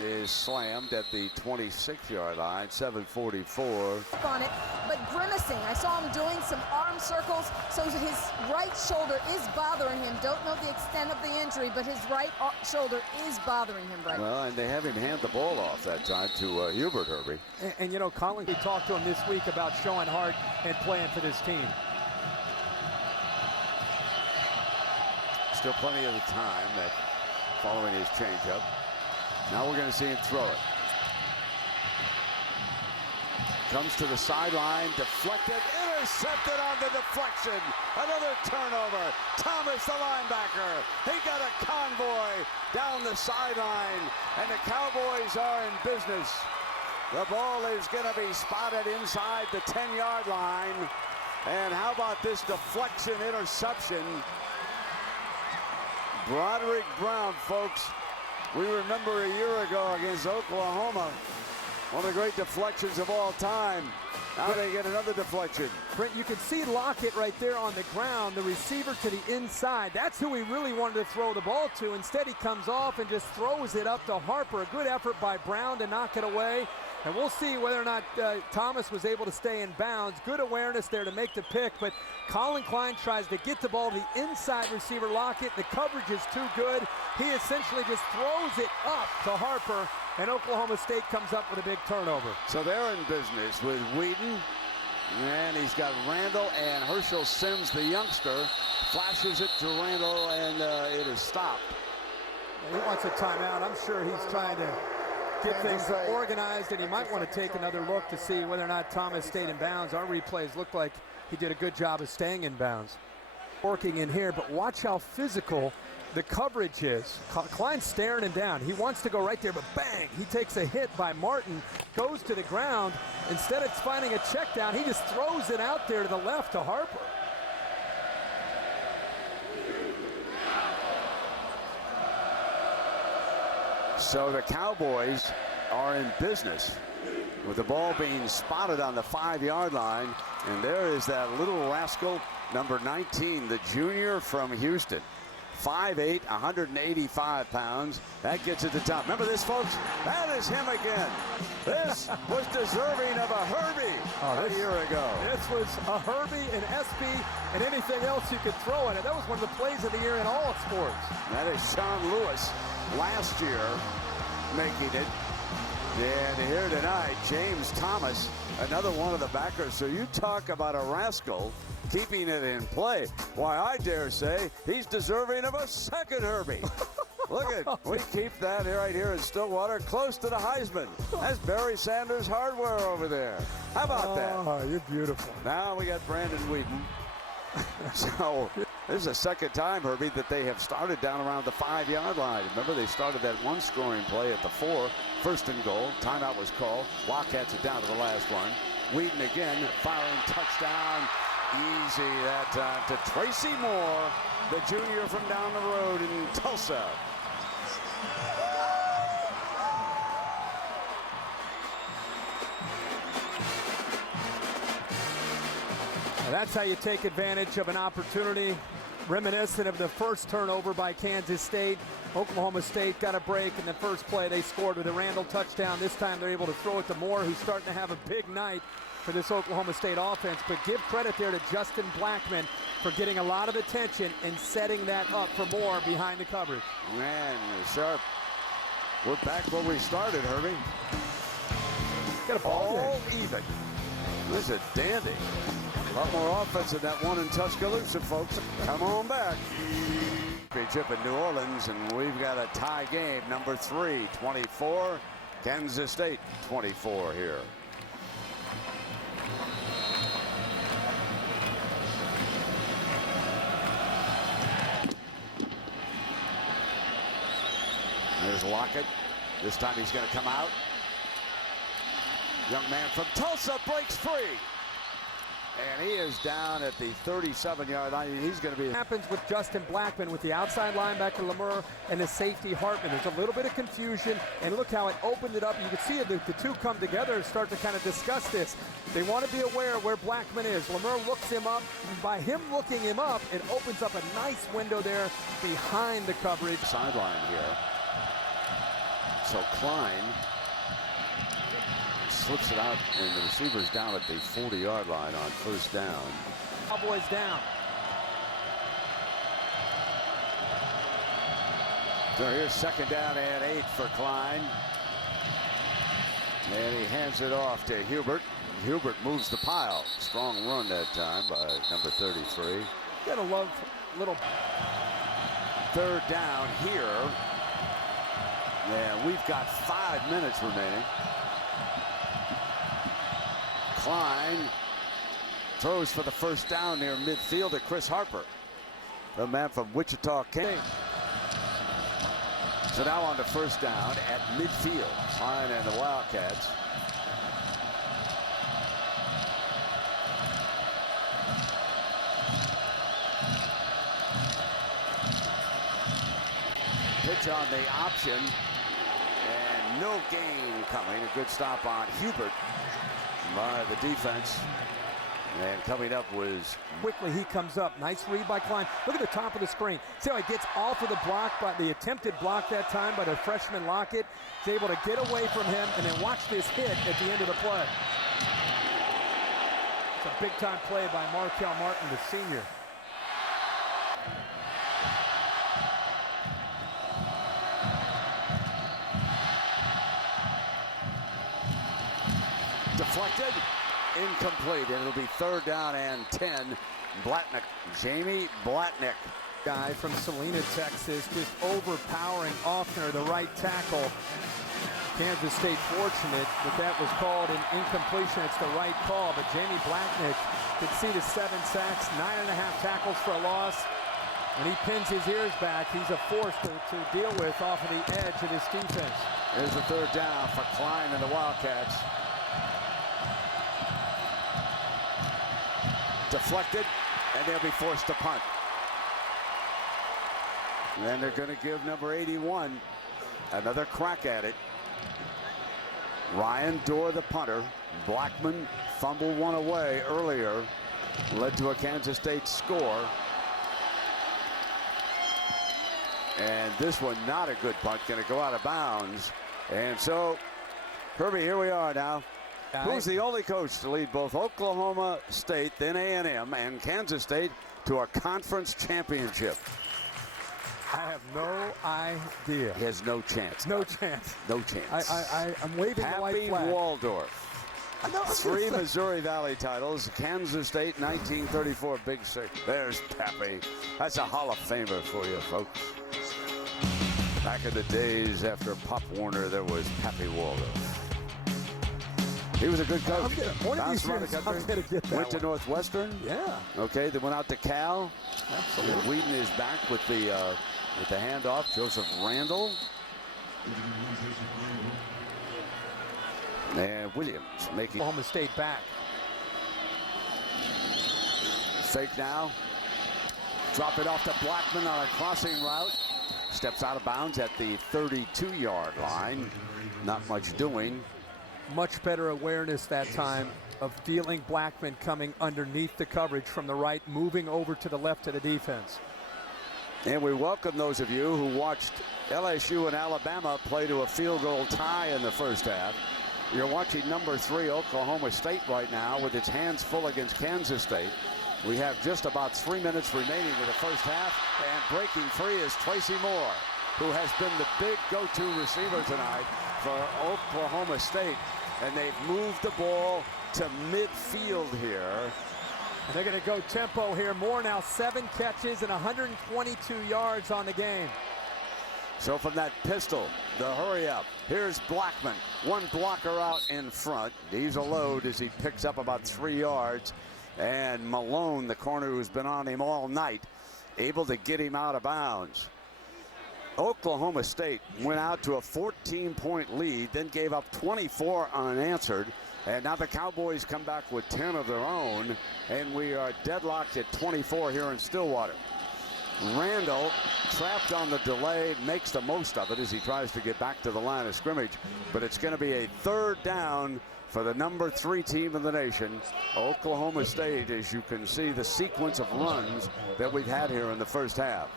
is slammed at the 26-yard line. 7:44. On it, but grimacing. I saw him doing some arm circles, so his right shoulder is bothering him. Don't know the extent of the injury, but his right shoulder is bothering him right now. Well, and they have him hand the ball off that time to Hubert, Herbie. And you know, Colin, he talked to him this week about showing heart and playing for this team. Still plenty of the time that following his changeup. Now we're going to see him throw it. Comes to the sideline, deflected, intercepted on the deflection. Another turnover. Thomas, the linebacker, he got a convoy down the sideline, and the Cowboys are in business. The ball is going to be spotted inside the 10-yard line. And how about this deflection interception? Broderick Brown, folks. We remember a year ago against Oklahoma, one of the great deflections of all time. Now they get another deflection. Brent, you can see Lockett right there on the ground, the receiver to the inside. That's who he really wanted to throw the ball to. Instead, he comes off and just throws it up to Harper. A good effort by Brown to knock it away. And we'll see whether or not Thomas was able to stay in bounds. Good awareness there to make the pick, but Colin Klein tries to get the ball to the inside receiver Lockett. The coverage is too good. He essentially just throws it up to Harper, and Oklahoma State comes up with a big turnover. So they're in business with Whedon, and he's got Randall and Herschel Sims, the youngster, flashes it to Randall, and it is stopped. He wants a timeout. I'm sure he's trying to get things organized, and he might want to take another look to see whether or not Thomas stayed in bounds. Our replays look like he did a good job of staying in bounds. Working in here, but watch how physical the coverage is. Klein's staring him down. He wants to go right there, but bang! He takes a hit by Martin, goes to the ground. Instead of finding a check down, he just throws it out there to the left to Harper. So the Cowboys are in business with the ball being spotted on the 5-yard line. And there is that little rascal, number 19, the junior from Houston. 5'8", 185 pounds. That gets at the top. Remember this, folks? That is him again. This was deserving of a Herbie a year ago. This was a Herbie, an SB, and anything else you could throw at it. That was one of the plays of the year in all sports. That is Sean Lewis last year making it. And here tonight, James Thomas, another one of the backers. So you talk about a rascal keeping it in play. Why, I dare say he's deserving of a second Herbie. Look at, we keep that right here in Stillwater, close to the Heisman. That's Barry Sanders hardware over there. How about that? Oh, you're beautiful. Now we got Brandon Whedon. So this is the second time, Herbie, that they have started down around the 5-yard line. Remember, they started that one scoring play at the 4, first and goal. Timeout was called. Wildcats it down to the last one. Whedon again, firing touchdown. Easy that time to Tracy Moore, the junior from down the road in Tulsa. That's how you take advantage of an opportunity. Reminiscent of the first turnover by Kansas State. Oklahoma State got a break in the first play. They scored with a Randall touchdown. This time they're able to throw it to Moore, who's starting to have a big night for this Oklahoma State offense. But give credit there to Justin Blackman for getting a lot of attention and setting that up for Moore behind the coverage. Man, sharp. We're back where we started, Herbie. Got a ball all even. This is a dandy. A lot more offense in that one in Tuscaloosa, folks. Come on back. Championship in New Orleans, and we've got a tie game. Number 3, 24. Kansas State, 24 here. There's Lockett. This time he's going to come out. Young man from Tulsa breaks free. And he is down at the 37-yard line. He's going to be... Happens with Justin Blackman with the outside linebacker Lemur and the safety Hartman. There's a little bit of confusion, and look how it opened it up. You can see it, the two come together and start to kind of discuss this. They want to be aware of where Blackman is. Lemur looks him up, and by him looking him up, it opens up a nice window there behind the coverage. Sideline here. So Klein slips it out, and the receiver's down at the 40-yard line on first down. Cowboys down. So here's second down and 8 for Klein. And he hands it off to Hubert. Hubert moves the pile. Strong run that time by number 33. Gotta love little. Third down here. Yeah, we've got 5 minutes remaining. Klein Throws for the first down near midfield to Chris Harper, the man from Wichita, Kansas. So now on to first down at midfield. Fine, and the Wildcats. Pitch on the option, and no gain coming. A good stop on Hubert by the defense. And coming up was... Quickly he comes up. Nice read by Klein. Look at the top of the screen. See how he gets off of the block, by the attempted block that time by the freshman Lockett. He's able to get away from him, and then watch this hit at the end of the play. It's a big-time play by Markel Martin, the senior. Deflected, incomplete, and it'll be third down and 10. Blatnick, Jamie Blatnick. Guy from Salina, Texas, just overpowering Offner, the right tackle. Kansas State fortunate that that was called an incompletion. It's the right call, but Jamie Blatnick could see the 7 sacks, 9.5 tackles for a loss. When he pins his ears back, he's a force to deal with off of the edge of this defense. There's the third down for Klein and the Wildcats. Deflected, and they'll be forced to punt. And then they're going to give number 81 another crack at it. Ryan Dorr, the punter. Blackman fumbled one away earlier, led to a Kansas State score. And this one, not a good punt, going to go out of bounds. And so, Herbie, here we are now. Who's the only coach to lead both Oklahoma State, then A&M, and Kansas State to a conference championship? I have no idea. He has no chance. No chance. No chance. I'm waving the white flag. Happy Waldorf. 3 Missouri Valley titles. Kansas State, 1934 Big Six. There's Pappy. That's a Hall of Famer for you, folks. Back in the days after Pop Warner, there was Pappy Waldorf. He was a good coach. Bounced around the country. Went to Northwestern. Yeah. Okay, they went out to Cal. Absolutely. Whedon is back with the handoff. Joseph Randall. And Williams making Oklahoma State back. Fake now. Drop it off to Blackman on a crossing route. Steps out of bounds at the 32-yard line. Not much doing. Much better awareness that time of feeling Blackman coming underneath the coverage from the right, moving over to the left of the defense. And we welcome those of you who watched LSU and Alabama play to a field goal tie in the first half. You're watching number 3 Oklahoma State right now with its hands full against Kansas State. We have just about 3 minutes remaining in the first half, and breaking free is Tracy Moore, who has been the big go-to receiver tonight for Oklahoma State. And they've moved the ball to midfield here. And they're going to go tempo here. Moore now 7 catches and 122 yards on the game. So from that pistol, the hurry up. Here's Blackman. One blocker out in front. He's a load as he picks up about 3 yards. And Malone, the corner who's been on him all night, able to get him out of bounds. Oklahoma State went out to a 14-point lead, then gave up 24 unanswered. And now the Cowboys come back with 10 of their own, and we are deadlocked at 24 here in Stillwater. Randall, trapped on the delay, makes the most of it as he tries to get back to the line of scrimmage. But it's going to be a third down for the number 3 team in the nation, Oklahoma State, as you can see the sequence of runs that we've had here in the first half.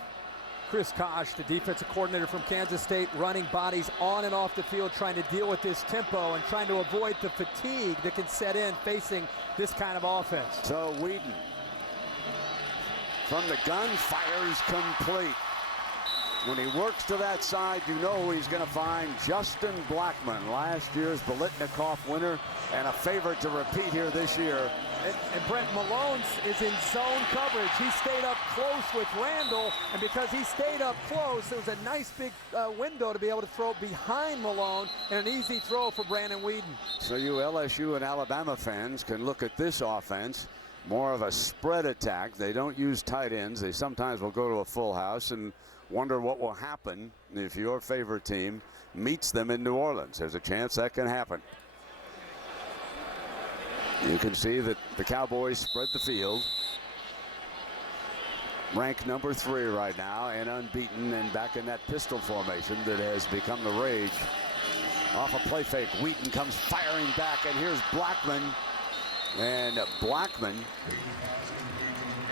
Chris Kosh, the defensive coordinator from Kansas State, running bodies on and off the field, trying to deal with this tempo and trying to avoid the fatigue that can set in facing this kind of offense. So Whedon from the gun fires complete. When he works to that side, you know he's going to find Justin Blackman, last year's Biletnikoff winner and a favorite to repeat here this year. And Brent Malone is in zone coverage. He stayed up close with Randall, and because he stayed up close, there was a nice big window to be able to throw behind Malone, and an easy throw for Brandon Whedon. So you LSU and Alabama fans can look at this offense more of a spread attack. They don't use tight ends. They sometimes will go to a full house and wonder what will happen if your favorite team meets them in New Orleans. There's a chance that can happen. You can see that the Cowboys spread the field. Ranked number 3 right now and unbeaten and back in that pistol formation that has become the rage. Off a play fake, Wheaton comes firing back, and here's Blackman. And Blackman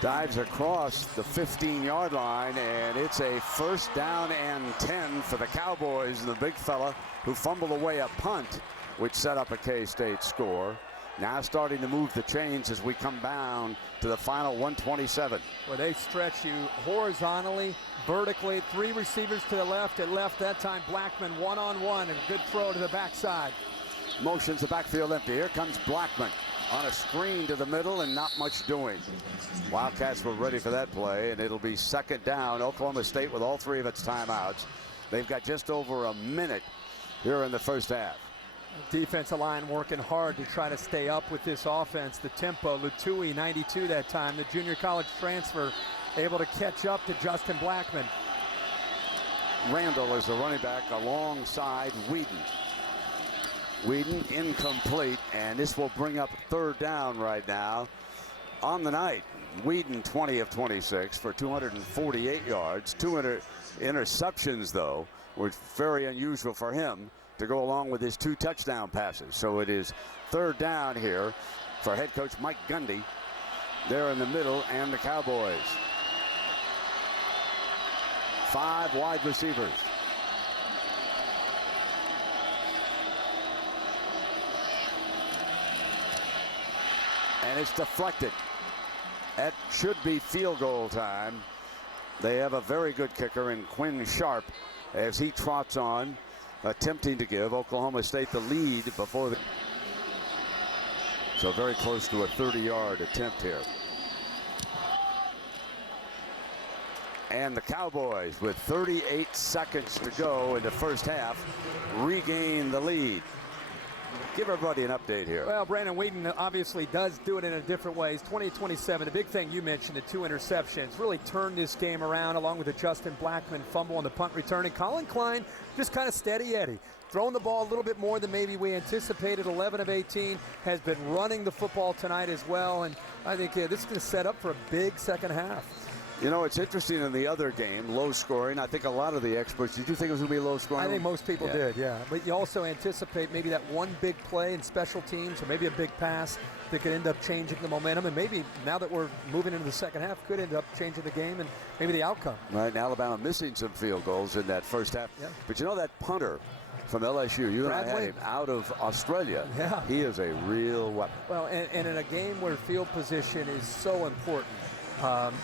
dives across the 15-yard line, and it's a first down and 10 for the Cowboys. And the big fella who fumbled away a punt, which set up a K-State score. Now starting to move the chains as we come down to the final 127. Where they stretch you horizontally, vertically, 3 receivers to the left. It left that time Blackman one-on-one, and good throw to the backside. Motions the backfield empty. Here comes Blackman on a screen to the middle and not much doing. Wildcats were ready for that play, and it'll be second down. Oklahoma State with all 3 of its timeouts. They've got just over a minute here in the first half. Defensive line working hard to try to stay up with this offense. The tempo, Lutui, 92 that time. The junior college transfer able to catch up to Justin Blackman. Randall is the running back alongside Whedon. Whedon incomplete, and this will bring up third down right now on the night. Whedon 20 of 26 for 248 yards. 2 interceptions, though, which very unusual for him to go along with his 2 touchdown passes. So it is third down here for head coach Mike Gundy. There in the middle, and the Cowboys. 5 wide receivers. And it's deflected. That should be field goal time. They have a very good kicker in Quinn Sharp as he trots on, attempting to give Oklahoma State the lead before the... So very close to a 30-yard attempt here. And the Cowboys, with 38 seconds to go in the first half, regain the lead. Give everybody an update here. Well, Brandon Whedon obviously does do it in a different way. It's 20-27. The big thing you mentioned, the 2 interceptions, really turned this game around, along with the Justin Blackman fumble on the punt return. And Colin Klein just kind of steady Eddie. Throwing the ball a little bit more than maybe we anticipated. 11 of 18, has been running the football tonight as well. And I think this is going to set up for a big second half. You know, it's interesting in the other game, low scoring. I think a lot of the experts, did you think it was going to be low scoring? I think most people did, yeah. But you also anticipate maybe that one big play in special teams, or maybe a big pass that could end up changing the momentum. And maybe now that we're moving into the second half, could end up changing the game and maybe the outcome. Right, and Alabama missing some field goals in that first half. Yeah. But you know that punter from LSU, you and I had him out of Australia. Yeah. He is a real weapon. Well, and in a game where field position is so important,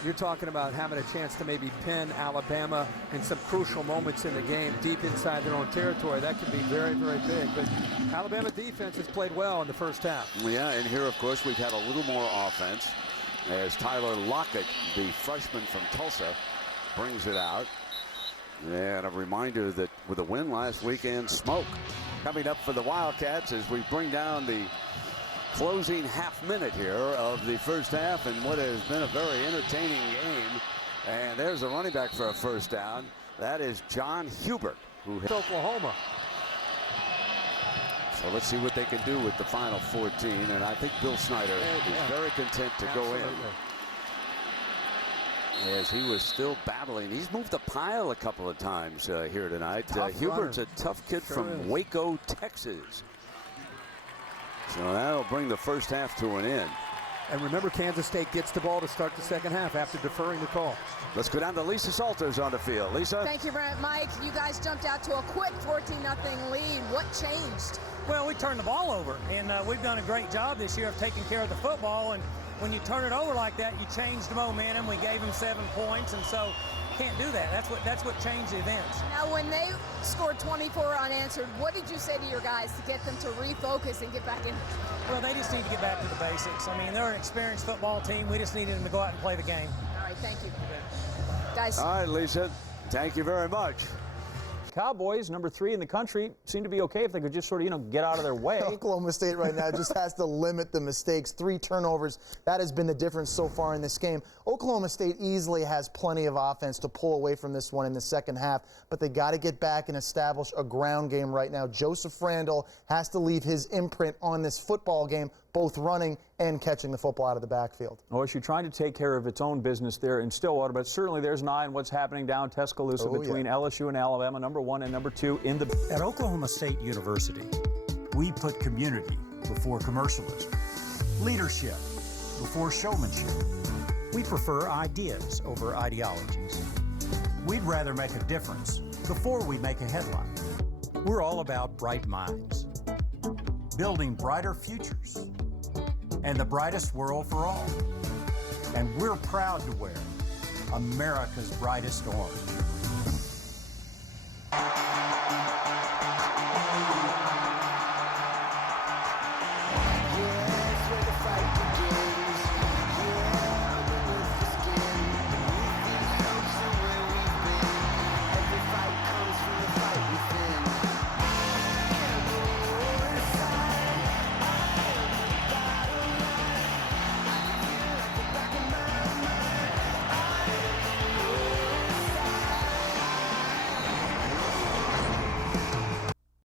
you're talking about having a chance to maybe pin Alabama in some crucial moments in the game deep inside their own territory. That could be very, very big. But Alabama defense has played well in the first half. Yeah, and here, of course, we've had a little more offense as Tyler Lockett, the freshman from Tulsa, brings it out. And a reminder that with a win last weekend, smoke coming up for the Wildcats as we bring down the closing half minute here of the first half in what has been a very entertaining game. And there's a running back for a first down. That is John Hubert, who hit Oklahoma. So let's see what they can do with the final 14. And I think Bill Snyder is very content to go in. As he was still battling. He's moved the pile a couple of times here tonight. Hubert's a tough kid from Waco, Texas. So that'll bring the first half to an end. And remember, Kansas State gets the ball to start the second half after deferring the call. Let's go down to Lisa Salters on the field. Lisa? Thank you, Mike. You guys jumped out to a quick 14-0 lead. What changed? Well, we turned the ball over, and we've done a great job this year of taking care of the football. And when you turn it over like that, you change the momentum. We gave them 7 points, and so can't do that. That's what changed the events. Now, when they scored 24 unanswered, what did you say to your guys to get them to refocus and get back in? Well, they just need to get back to the basics. I mean, they're an experienced football team. We just needed them to go out and play the game. All right, thank you. Guys. All right, Lisa. Thank you very much. Cowboys, number 3 in the country, seem to be okay if they could just sort of, get out of their way. Oklahoma State right now just has to limit the mistakes. 3 turnovers. That has been the difference so far in this game. Oklahoma State easily has plenty of offense to pull away from this one in the second half, but they got to get back and establish a ground game right now. Joseph Randall has to leave his imprint on this football game, both running and catching the football out of the backfield. OSU trying to take care of its own business there in Stillwater, but certainly there's an eye on what's happening down Tuscaloosa between LSU and Alabama, number 1 and number 2 in the... At Oklahoma State University, we put community before commercialism, leadership before showmanship. We prefer ideas over ideologies. We'd rather make a difference before we make a headline. We're all about bright minds, building brighter futures, and the brightest world for all. And we're proud to wear America's brightest orange.